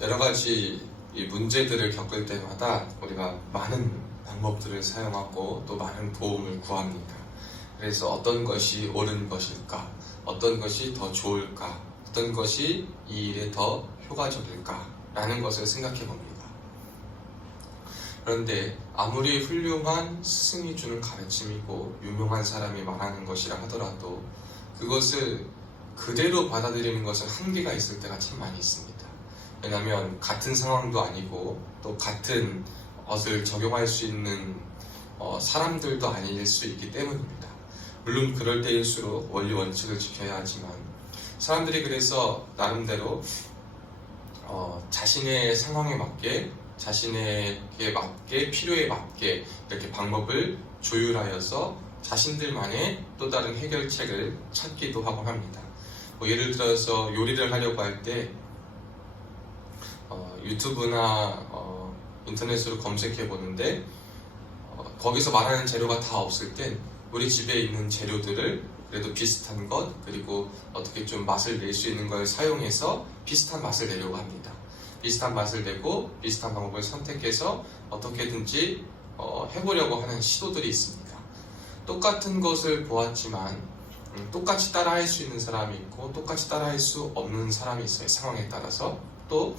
여러 가지 이 문제들을 겪을 때마다 우리가 많은 방법들을 사용하고 또 많은 도움을 구합니다. 그래서 어떤 것이 옳은 것일까? 어떤 것이 더 좋을까? 어떤 것이 이 일에 더 효과적일까? 라는 것을 생각해 봅니다. 그런데 아무리 훌륭한 스승이 주는 가르침이고 유명한 사람이 말하는 것이라 하더라도 그것을 그대로 받아들이는 것은 한계가 있을 때가 참 많이 있습니다. 왜냐하면 같은 상황도 아니고 또 같은 것을 적용할 수 있는 사람들도 아닐 수 있기 때문입니다. 물론 그럴 때일수록 원리 원칙을 지켜야 하지만 사람들이 그래서 나름대로 자신의 상황에 맞게 자신에게 맞게 필요에 맞게 이렇게 방법을 조율하여서 자신들만의 또 다른 해결책을 찾기도 하곤 합니다. 예를 들어서 요리를 하려고 할 때 유튜브나 인터넷으로 검색해 보는데 거기서 말하는 재료가 다 없을 땐 우리 집에 있는 재료들을 그래도 비슷한 것 그리고 어떻게 좀 맛을 낼 수 있는 걸 사용해서 비슷한 맛을 내려고 합니다. 비슷한 맛을 내고 비슷한 방법을 선택해서 어떻게든지 해보려고 하는 시도들이 있습니다. 똑같은 것을 보았지만 똑같이 따라할 수 있는 사람이 있고 똑같이 따라할 수 없는 사람이 있어요. 상황에 따라서. 또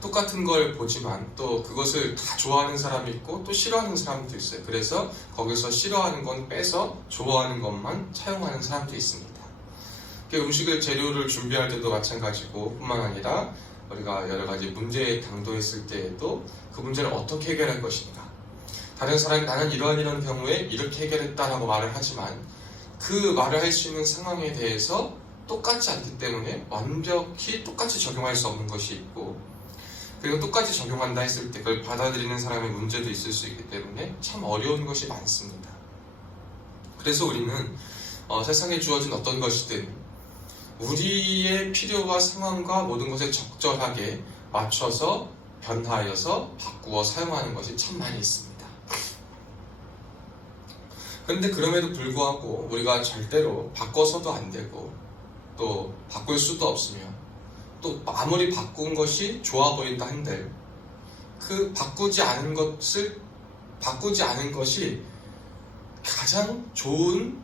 똑같은 걸 보지만 또 그것을 다 좋아하는 사람이 있고 또 싫어하는 사람도 있어요. 그래서 거기서 싫어하는 건 빼서 좋아하는 것만 사용하는 사람도 있습니다. 음식을 재료를 준비할 때도 마찬가지고 뿐만 아니라 우리가 여러 가지 문제에 당도했을 때에도 그 문제를 어떻게 해결할 것인가. 다른 사람이 나는 이러한 경우에 이렇게 해결했다라고 말을 하지만 그 말을 할 수 있는 상황에 대해서 똑같지 않기 때문에 완벽히 똑같이 적용할 수 없는 것이 있고 그리고 똑같이 적용한다 했을 때 그걸 받아들이는 사람의 문제도 있을 수 있기 때문에 참 어려운 것이 많습니다. 그래서 우리는 세상에 주어진 어떤 것이든 우리의 필요와 상황과 모든 것에 적절하게 맞춰서 변화하여서 바꾸어 사용하는 것이 참 많이 있습니다. 그런데 그럼에도 불구하고 우리가 절대로 바꿔서도 안 되고 또 바꿀 수도 없으며 또 아무리 바꾼 것이 좋아 보인다 한들 그 바꾸지 않은 것이 가장 좋은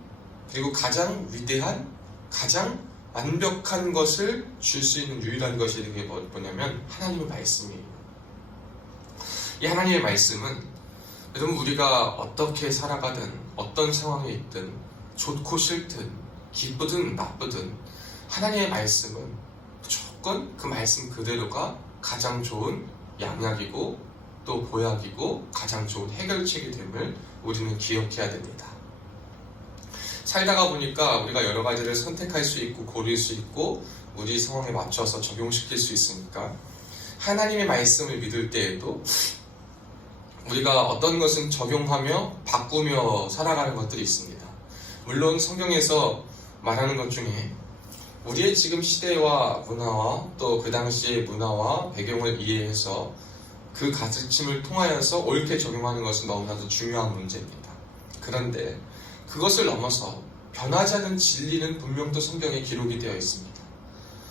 그리고 가장 위대한 가장 완벽한 것을 줄 수 있는 유일한 것이 이게 뭐냐면 하나님의 말씀이에요. 이 하나님의 말씀은 여러분 우리가 어떻게 살아가든 어떤 상황에 있든 좋고 싫든 기쁘든 나쁘든 하나님의 말씀은 무조건 그 말씀 그대로가 가장 좋은 양약이고 또 보약이고 가장 좋은 해결책이 됨을 우리는 기억해야 됩니다. 살다가 보니까 우리가 여러 가지를 선택할 수 있고 고를 수 있고 우리 상황에 맞춰서 적용시킬 수 있으니까 하나님의 말씀을 믿을 때에도 우리가 어떤 것은 적용하며 바꾸며 살아가는 것들이 있습니다. 물론 성경에서 말하는 것 중에 우리의 지금 시대와 문화와 또 그 당시의 문화와 배경을 이해해서 그 가르침을 통하여서 옳게 적용하는 것은 너무나도 중요한 문제입니다. 그런데 그것을 넘어서 변하지 않은 진리는 분명 또 성경에 기록이 되어 있습니다.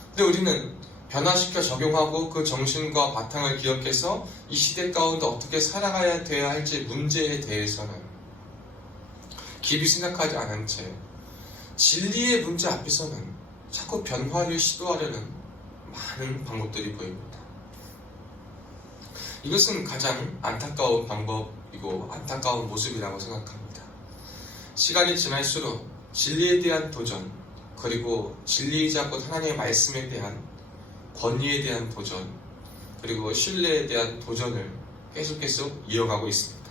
근데 우리는 변화시켜 적용하고 그 정신과 바탕을 기억해서 이 시대 가운데 어떻게 살아가야 돼야 할지 문제에 대해서는 깊이 생각하지 않은 채 진리의 문제 앞에서는 자꾸 변화를 시도하려는 많은 방법들이 보입니다. 이것은 가장 안타까운 방법이고 안타까운 모습이라고 생각합니다. 시간이 지날수록 진리에 대한 도전 그리고 진리이자 곧 하나님의 말씀에 대한 권위에 대한 도전 그리고 신뢰에 대한 도전을 계속 이어가고 있습니다.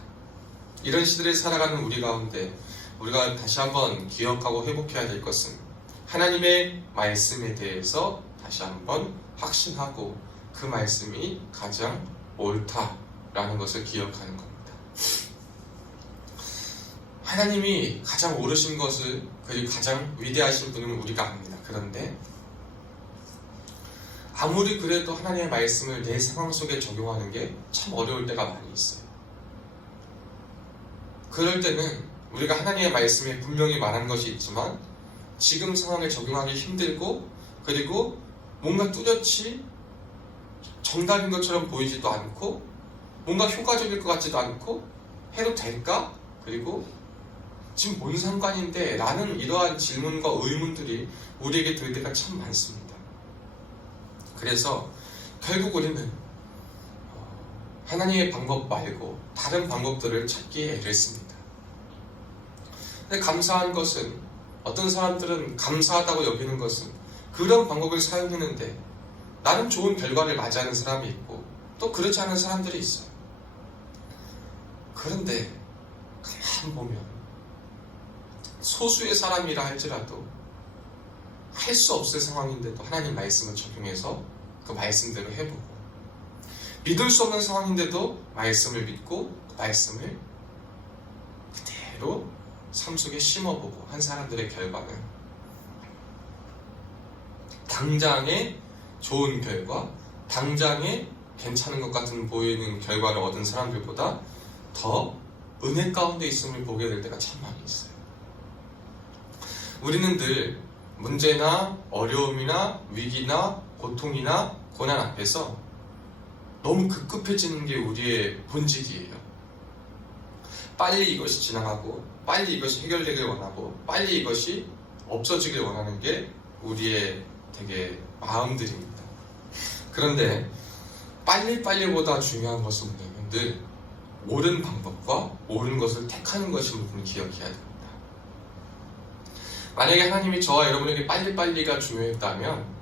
이런 시대를 살아가는 우리 가운데 우리가 다시 한번 기억하고 회복해야 될 것은 하나님의 말씀에 대해서 다시 한번 확신하고 그 말씀이 가장 옳다라는 것을 기억하는 겁니다. 하나님이 가장 옳으신 것을 그리고 가장 위대하신 분은 우리가 압니다. 그런데 아무리 그래도 하나님의 말씀을 내 상황 속에 적용하는 게 참 어려울 때가 많이 있어요. 그럴 때는 우리가 하나님의 말씀에 분명히 말한 것이 있지만 지금 상황에 적용하기 힘들고 그리고 뭔가 뚜렷이 정답인 것처럼 보이지도 않고 뭔가 효과적일 것 같지도 않고 해도 될까? 그리고 지금 뭔 상관인데? 라는 이러한 질문과 의문들이 우리에게 들 때가 참 많습니다. 그래서 결국 우리는 하나님의 방법 말고 다른 방법들을 찾기에 애를 씁니다. 근데 감사한 것은, 어떤 사람들은 감사하다고 여기는 것은 그런 방법을 사용했는데 나름 좋은 결과를 맞이하는 사람이 있고 또 그렇지 않은 사람들이 있어요. 그런데 가만 보면 소수의 사람이라 할지라도 할 수 없을 상황인데도 하나님 말씀을 적용해서 그 말씀대로 해보고, 믿을 수 없는 상황인데도 말씀을 믿고 그 말씀을 그대로 삶 속에 심어보고 한 사람들의 결과는 당장의 좋은 결과, 당장의 괜찮은 것 같은 보이는 결과를 얻은 사람들보다 더 은혜 가운데 있음을 보게 될 때가 참 많이 있어요. 우리는 늘 문제나 어려움이나 위기나 고통이나 고난 앞에서 너무 급급해지는 게 우리의 본질이에요. 빨리 이것이 지나가고 빨리 이것이 해결되길 원하고 빨리 이것이 없어지길 원하는 게 우리의 되게 마음들입니다. 그런데 빨리빨리보다 중요한 것은 뭐냐면 늘 옳은 방법과 옳은 것을 택하는 것임을 기억해야 됩니다. 만약에 하나님이 저와 여러분에게 빨리빨리가 중요했다면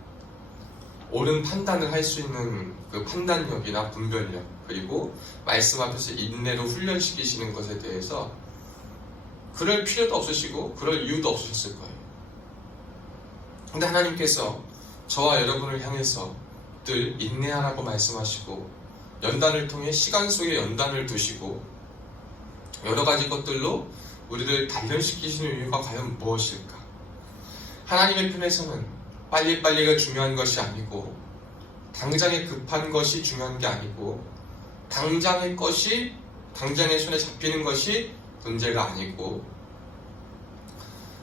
옳은 판단을 할 수 있는 그 판단력이나 분별력, 그리고 말씀 앞에서 인내로 훈련시키시는 것에 대해서 그럴 필요도 없으시고 그럴 이유도 없으셨을 거예요. 근데 하나님께서 저와 여러분을 향해서 늘 인내하라고 말씀하시고 연단을 통해 시간 속에 연단을 두시고 여러 가지 것들로 우리를 단련시키시는 이유가 과연 무엇일까? 하나님의 편에서는 빨리빨리가 중요한 것이 아니고 당장에 급한 것이 중요한 게 아니고 당장의 것이 당장의 손에 잡히는 것이 문제가 아니고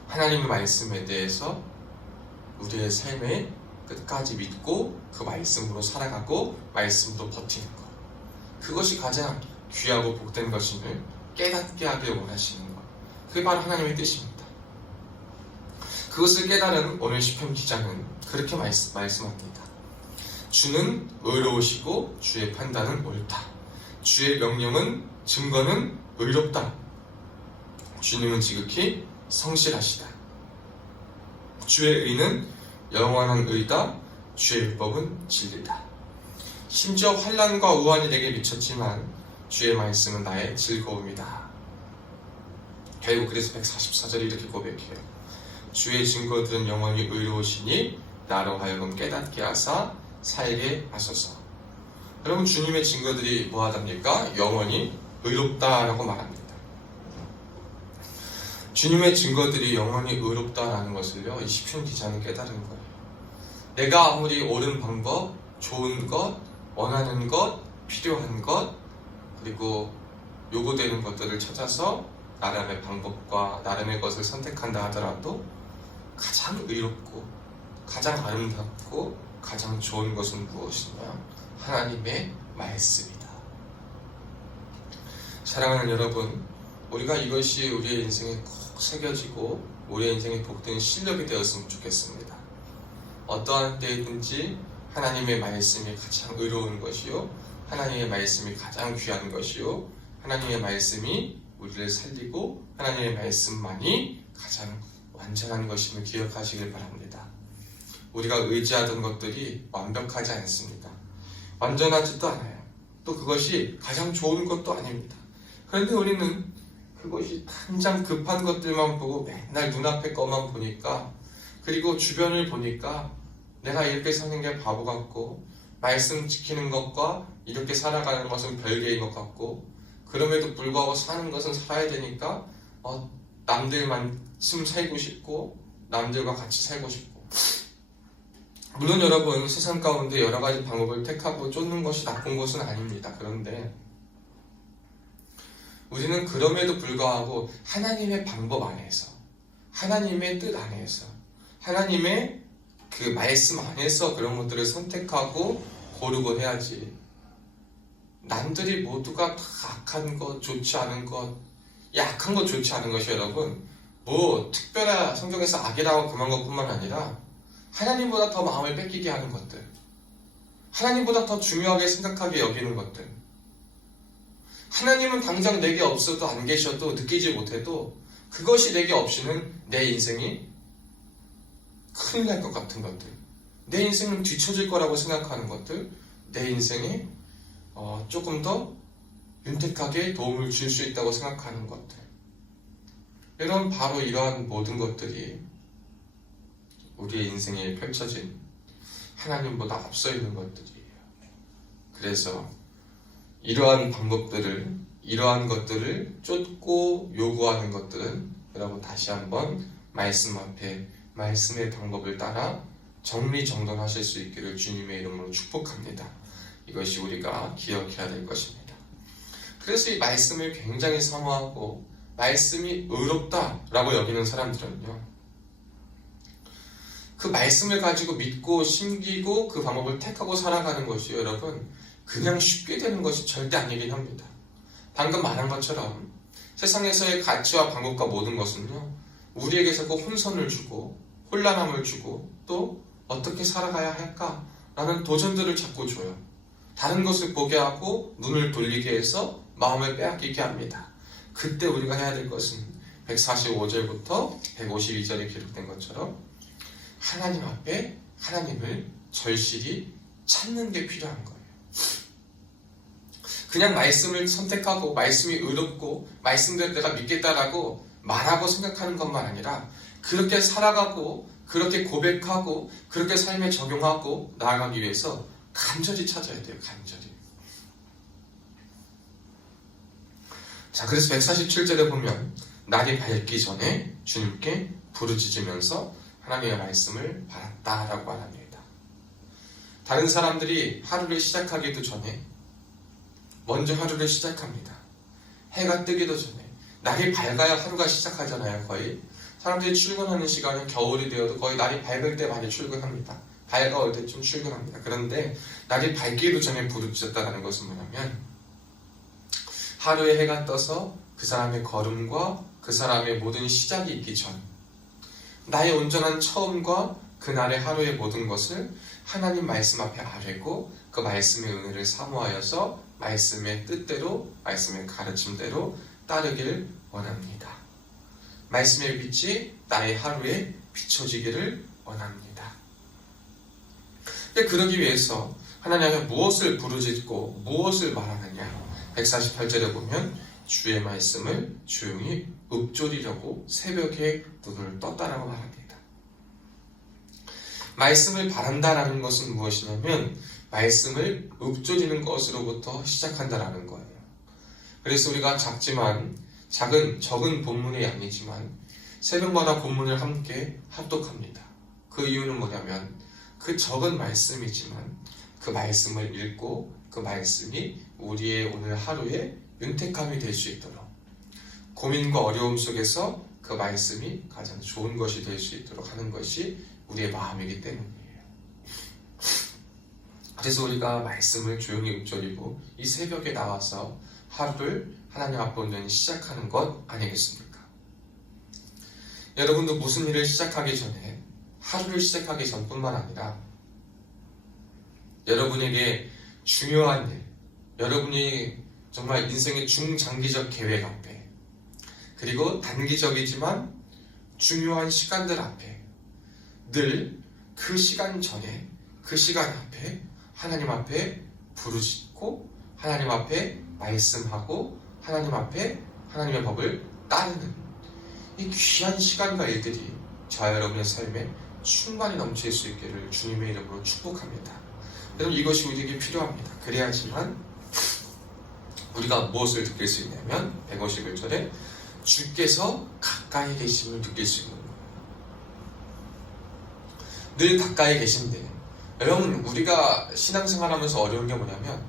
하나님의 말씀에 대해서 우리의 삶에 끝까지 믿고 그 말씀으로 살아가고 말씀으로 버티는 것, 그것이 가장 귀하고 복된 것임을 깨닫게 하길 원하시는 것, 그게 바로 하나님의 뜻입니다. 그것을 깨달은 오늘 시편 기자는 그렇게 말씀합니다. 주는 의로우시고 주의 판단은 옳다. 주의 명령은 증거는 의롭다. 주님은 지극히 성실하시다. 주의 의는 영원한 의다. 주의 율법은 진리다. 심지어 환난과 우환이 내게 미쳤지만 주의 말씀은 나의 즐거움이다. 결국 그래서 144절이 이렇게 고백해요. 주의 증거들은 영원히 의로우시니 나로 하여금 깨닫게 하사 살게 하소서. 여러분, 주님의 증거들이 뭐하답니까? 영원히 의롭다라고 말합니다. 주님의 증거들이 영원히 의롭다라는 것을요, 이 시편 기자는 깨달은 거예요. 내가 아무리 옳은 방법, 좋은 것, 원하는 것, 필요한 것, 그리고 요구되는 것들을 찾아서 나름의 방법과 나름의 것을 선택한다 하더라도 가장 의롭고 가장 아름답고 가장 좋은 것은 무엇이냐? 하나님의 말씀이다. 사랑하는 여러분, 우리가 이것이 우리의 인생에 꼭 새겨지고 우리의 인생에 복된 실력이 되었으면 좋겠습니다. 어떠한 때이든지 하나님의 말씀이 가장 의로운 것이요, 하나님의 말씀이 가장 귀한 것이요, 하나님의 말씀이 우리를 살리고 하나님의 말씀만이 가장 완전한 것임을 기억하시길 바랍니다. 우리가 의지하던 것들이 완벽하지 않습니다. 완전하지도 않아요. 또 그것이 가장 좋은 것도 아닙니다. 그런데 우리는 그것이 당장 급한 것들만 보고 맨날 눈앞의 것만 보니까, 그리고 주변을 보니까 내가 이렇게 사는 게 바보 같고 말씀 지키는 것과 이렇게 살아가는 것은 별개인 것 같고, 그럼에도 불구하고 사는 것은 살아야 되니까 남들만큼 살고 싶고 남들과 같이 살고 싶고, 물론 여러분, 세상 가운데 여러 가지 방법을 택하고 쫓는 것이 나쁜 것은 아닙니다. 그런데 우리는 그럼에도 불구하고 하나님의 방법 안에서, 하나님의 뜻 안에서, 하나님의 그 말씀 안에서 그런 것들을 선택하고 고르고 해야지. 남들이 모두가 다 악한 것, 좋지 않은 것, 이 악한 것, 좋지 않은 것이 여러분 뭐 특별한 성경에서 악이라고 그만 것뿐만 아니라 하나님보다 더 마음을 뺏기게 하는 것들, 하나님보다 더 중요하게 생각하게 여기는 것들, 하나님은 당장 내게 없어도 안 계셔도 느끼지 못해도 그것이 내게 없이는 내 인생이 큰일 날 것 같은 것들, 내 인생은 뒤처질 거라고 생각하는 것들, 내 인생에 조금 더 윤택하게 도움을 줄 수 있다고 생각하는 것들, 바로 이러한 모든 것들이 우리의 인생에 펼쳐진 하나님보다 앞서 있는 것들이에요. 그래서 이러한 방법들을, 이러한 것들을 쫓고 요구하는 것들은 여러분 다시 한번 말씀 앞에 말씀의 방법을 따라 정리정돈하실 수 있기를 주님의 이름으로 축복합니다. 이것이 우리가 기억해야 될 것입니다. 그래서 이 말씀을 굉장히 사모하고 말씀이 의롭다라고 여기는 사람들은요, 그 말씀을 가지고 믿고 심기고 그 방법을 택하고 살아가는 것이 여러분 그냥 쉽게 되는 것이 절대 아니긴 합니다. 방금 말한 것처럼 세상에서의 가치와 방법과 모든 것은요, 우리에게 자꾸 혼선을 주고 혼란함을 주고 또 어떻게 살아가야 할까라는 도전들을 자꾸 줘요. 다른 것을 보게 하고 눈을 돌리게 해서 마음을 빼앗기게 합니다. 그때 우리가 해야 될 것은 145절부터 152절에 기록된 것처럼 하나님 앞에 하나님을 절실히 찾는 게 필요한 거예요. 그냥 말씀을 선택하고 말씀이 의롭고 말씀대로 내가 믿겠다라고 말하고 생각하는 것만 아니라 그렇게 살아가고 그렇게 고백하고 그렇게 삶에 적용하고 나아가기 위해서 간절히 찾아야 돼요. 간절히. 자, 그래서 147절에 보면 날이 밝기 전에 주님께 부르짖으면서 하나님의 말씀을 받았다라고 말합니다. 다른 사람들이 하루를 시작하기도 전에 먼저 하루를 시작합니다. 해가 뜨기도 전에. 날이 밝아야 하루가 시작하잖아요. 거의 사람들이 출근하는 시간은 겨울이 되어도 거의 날이 밝을 때 많이 출근합니다. 밝아올 때쯤 출근합니다. 그런데 날이 밝기도 전에 부르짖었다는 것은 뭐냐면 하루에 해가 떠서 그 사람의 걸음과 그 사람의 모든 시작이 있기 전, 나의 온전한 처음과 그날의 하루의 모든 것을 하나님 말씀 앞에 아뢰고 그 말씀의 은혜를 사모하여서 말씀의 뜻대로, 말씀의 가르침대로 따르길 원합니다. 말씀의 빛이 나의 하루에 비춰지기를 원합니다. 근데 그러기 위해서 하나님 앞에 무엇을 부르짖고 무엇을 말하느냐? 148절에 보면 주의 말씀을 조용히 읊조리려고 새벽에 눈을 떴다라고 말합니다. 말씀을 바란다라는 것은 무엇이냐면 말씀을 읊조리는 것으로부터 시작한다라는 거예요. 그래서 우리가 적은 본문의 양이지만 새벽마다 본문을 함께 합독합니다. 그 이유는 뭐냐면 그 적은 말씀이지만 그 말씀을 읽고 그 말씀이 우리의 오늘 하루에 윤택함이 될 수 있도록, 고민과 어려움 속에서 그 말씀이 가장 좋은 것이 될 수 있도록 하는 것이 우리의 마음이기 때문이에요. 그래서 우리가 말씀을 조용히 읊조리고 이 새벽에 나와서 하루를 하나님 앞에 온전히 시작하는 것 아니겠습니까? 여러분도 무슨 일을 시작하기 전에 하루를 시작하기 전뿐만 아니라 여러분에게 중요한 일, 여러분이 정말 인생의 중장기적 계획 앞에, 그리고 단기적이지만 중요한 시간들 앞에 늘 그 시간 전에, 그 시간 앞에 하나님 앞에 부르짖고 하나님 앞에 말씀하고 하나님 앞에 하나님의 법을 따르는 이 귀한 시간과 일들이 저와 여러분의 삶에 충만히 넘칠 수 있기를 주님의 이름으로 축복합니다. 여러분, 이것이 우리에게 필요합니다. 그래야지만 우리가 무엇을 느낄 수 있냐면 151절에 주께서 가까이 계심을 느낄 수 있는 거예요. 늘 가까이 계신데, 여러분, 우리가 신앙생활하면서 어려운 게 뭐냐면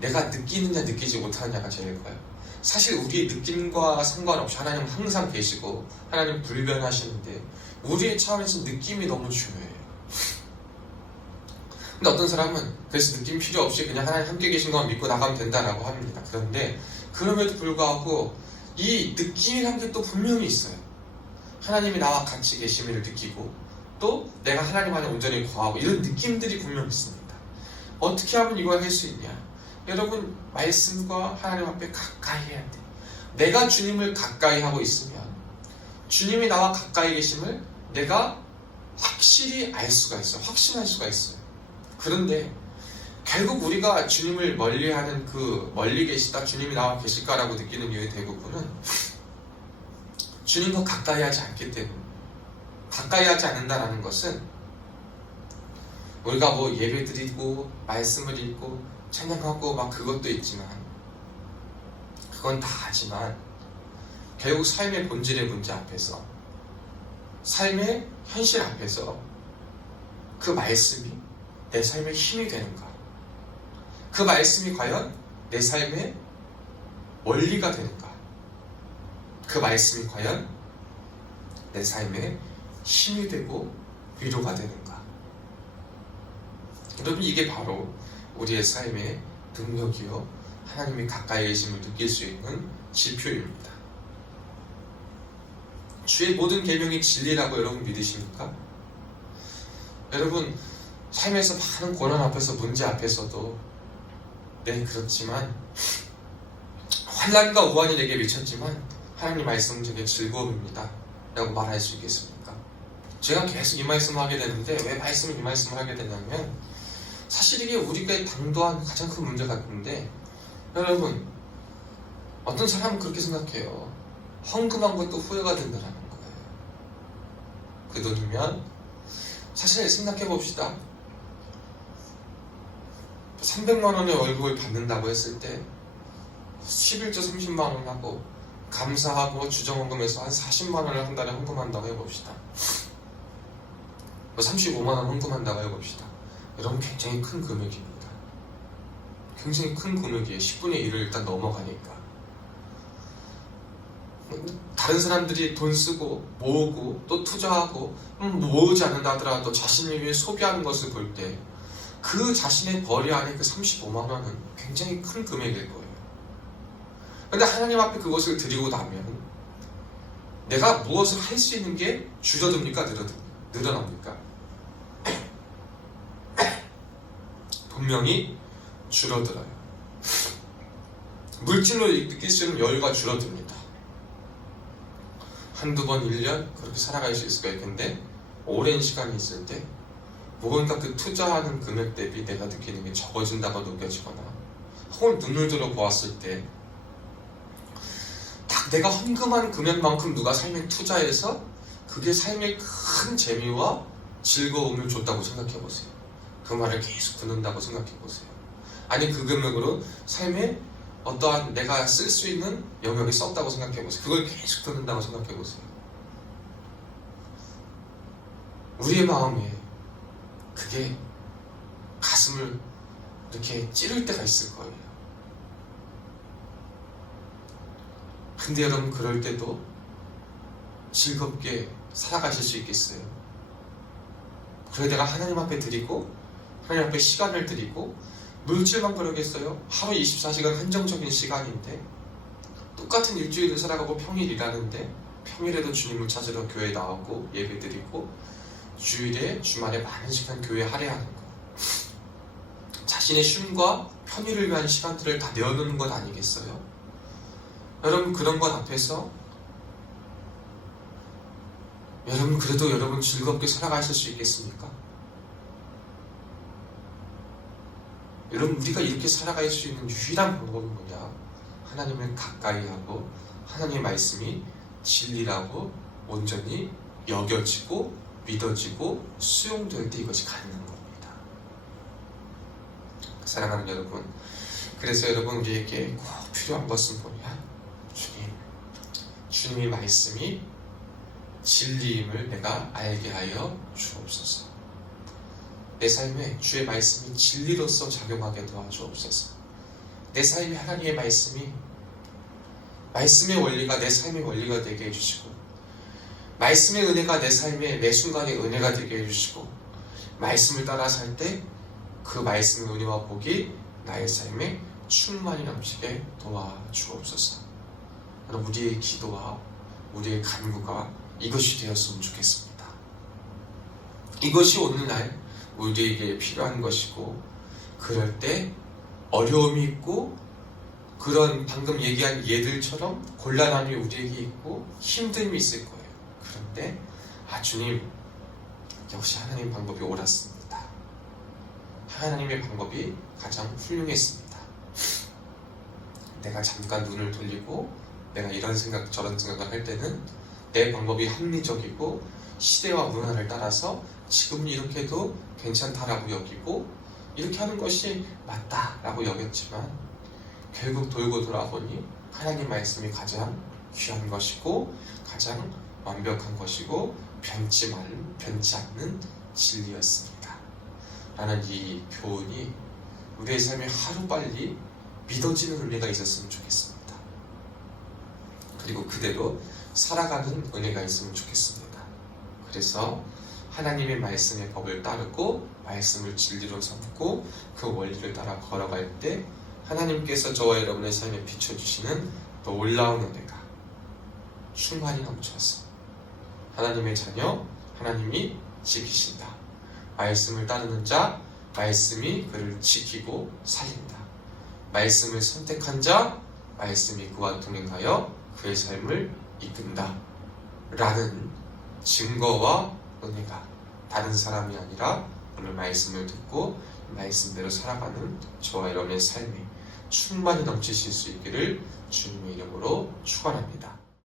내가 느끼느냐 느끼지 못하느냐가 제일 커요. 사실 우리의 느낌과 상관없이 하나님은 항상 계시고 하나님 불변하시는데 우리의 차원에서 느낌이 너무 중요해요. 근데 어떤 사람은 그래서 느낌 필요 없이 그냥 하나님 함께 계신 것만 믿고 나가면 된다라고 합니다. 그런데 그럼에도 불구하고 이 느낌이란 게 또 분명히 있어요. 하나님이 나와 같이 계심을 느끼고 또 내가 하나님 안에 온전히 거하고 이런 느낌들이 분명히 있습니다. 어떻게 하면 이걸 할 수 있냐? 여러분, 말씀과 하나님 앞에 가까이 해야 돼. 내가 주님을 가까이 하고 있으면 주님이 나와 가까이 계심을 내가 확실히 알 수가 있어요. 확신할 수가 있어요. 그런데 결국 우리가 주님을 멀리하는 그 멀리 계시다, 주님이 나와 계실까라고 느끼는 이유의 대부분은 주님과 가까이 하지 않기 때문에, 가까이 하지 않는다라는 것은 우리가 뭐 예배 드리고 말씀을 읽고 찬양하고 막 그것도 있지만, 그건 다 하지만 결국 삶의 본질의 문제 앞에서, 삶의 현실 앞에서 그 말씀이 내 삶의 힘이 되는가? 그 말씀이 과연 내 삶의 원리가 되는가? 그 말씀이 과연 내 삶의 힘이 되고 위로가 되는가? 여러분, 이게 바로 우리의 삶의 능력이요, 하나님이 가까이 계심을 느낄 수 있는 지표입니다. 주의 모든 계명이 진리라고 여러분 믿으십니까? 여러분, 삶에서 많은 고난 앞에서, 문제 앞에서도 네, 그렇지만 환난과 우환이 내게 미쳤지만 하나님 말씀은 제게 즐거움입니다 라고 말할 수 있겠습니까? 제가 계속 이 말씀을 하게 되는데, 왜 이 말씀을 하게 되냐면, 사실 이게 우리가 당도한 가장 큰 문제 같은데, 여러분, 어떤 사람은 그렇게 생각해요. 헌금한 것도 후회가 된다는 거예요. 그 돈이면, 사실 생각해 봅시다. 300만 원의 월급을 받는다고 했을 때 11조 30만 원 하고 감사하고 주정헌금해서 한 40만 원을 한 달에 헌금한다고 해봅시다. 35만 원 헌금한다고 해봅시다. 여러분, 굉장히 큰 금액입니다. 굉장히 큰 금액이에요. 10분의 1을 일단 넘어가니까. 다른 사람들이 돈 쓰고 모으고 또 투자하고 모으지 않는다 하더라도 자신을 위해 소비하는 것을 볼 때 그 자신의 벌이 안에 그 35만 원은 굉장히 큰 금액일 거예요. 근데 하나님 앞에 그것을 드리고 나면 내가 무엇을 할 수 있는 게 줄어듭니까? 늘어납니까? 분명히 줄어들어요. 물질로 느낄 수 있는 여유가 줄어듭니다. 한두 번 1년 그렇게 살아갈 수 있을 까 있겠는데, 오랜 시간이 있을 때 무언가 그 투자하는 금액 대비 내가 느끼는 게 적어진다고 느껴지거나, 혹은 눈을 들어 보았을 때 딱 내가 헌금한 금액만큼 누가 삶에 투자해서 그게 삶의 큰 재미와 즐거움을 줬다고 생각해 보세요. 그 말을 계속 듣는다고 생각해 보세요. 아니, 그 금액으로 삶에 어떠한 내가 쓸 수 있는 영역이 썼다고 생각해 보세요. 그걸 계속 듣는다고 생각해 보세요. 우리의 마음에 그게 가슴을 이렇게 찌를 때가 있을 거예요. 근데 여러분, 그럴 때도 즐겁게 살아가실 수 있겠어요? 그래, 내가 하나님 앞에 드리고 하나님 앞에 시간을 드리고 물질만 그러겠어요? 하루 24시간 한정적인 시간인데, 똑같은 일주일을 살아가고 평일 일하는데, 평일에도 주님을 찾으러 교회 나오고 예배 드리고 주일에 주말에 많은 시간 교회에 할애하는 것, 자신의 쉼과 편의를 위한 시간들을 다 내어놓는 것 아니겠어요? 여러분, 그런 것 앞에서 여러분, 그래도 여러분 즐겁게 살아가실 수 있겠습니까? 여러분, 우리가 이렇게 살아갈 수 있는 유일한 방법은 뭐냐? 하나님을 가까이 하고 하나님의 말씀이 진리라고 온전히 여겨지고 믿어지고 수용될 때 이것이 가능한 겁니다. 사랑하는 여러분, 그래서 여러분, 우리에게 꼭 필요한 것은 뭐냐? 주님의 말씀이 진리임을 내가 알게 하여 주옵소서. 내 삶에 주의 말씀이 진리로서 작용하게 도와주옵소서. 내 삶에 하나님의 말씀이, 말씀의 원리가 내 삶의 원리가 되게 해주시고, 말씀의 은혜가 내 삶의 매 순간의 은혜가 되게 해주시고, 말씀을 따라 살 때 그 말씀의 은혜와 복이 나의 삶에 충만히 넘치게 도와주옵소서. 우리의 기도와 우리의 간구가 이것이 되었으면 좋겠습니다. 이것이 오늘날 우리에게 필요한 것이고, 그럴 때 어려움이 있고, 그런 방금 얘기한 예들처럼 곤란함이 우리에게 있고 힘듦이 있을 거예요. 그런데 주님, 역시 하나님의 방법이 옳았습니다. 하나님의 방법이 가장 훌륭했습니다. 내가 잠깐 눈을 돌리고 내가 이런 생각 저런 생각을 할 때는 내 방법이 합리적이고 시대와 문화를 따라서 지금 이렇게 해도 괜찮다라고 여기고 이렇게 하는 것이 맞다라고 여겼지만, 결국 돌고 돌아보니 하나님 말씀이 가장 귀한 것이고 가장 완벽한 것이고 변치 않는 진리였습니다. 라는 이 교훈이 우리의 삶에 하루빨리 믿어지는 은혜가 있었으면 좋겠습니다. 그리고 그대로 살아가는 은혜가 있으면 좋겠습니다. 그래서 하나님의 말씀의 법을 따르고 말씀을 진리로 삼고 그 원리를 따라 걸어갈 때 하나님께서 저와 여러분의 삶에 비춰주시는 놀라운 은혜가 충만히 넘쳐서 하나님의 자녀, 하나님이 지키신다. 말씀을 따르는 자, 말씀이 그를 지키고 살린다. 말씀을 선택한 자, 말씀이 그와 동행하여 그의 삶을 이끈다. 라는 증거와 은혜가 다른 사람이 아니라 오늘 말씀을 듣고 말씀대로 살아가는 저와 여러분의 삶에 충만히 넘치실 수 있기를 주님의 이름으로 축원합니다.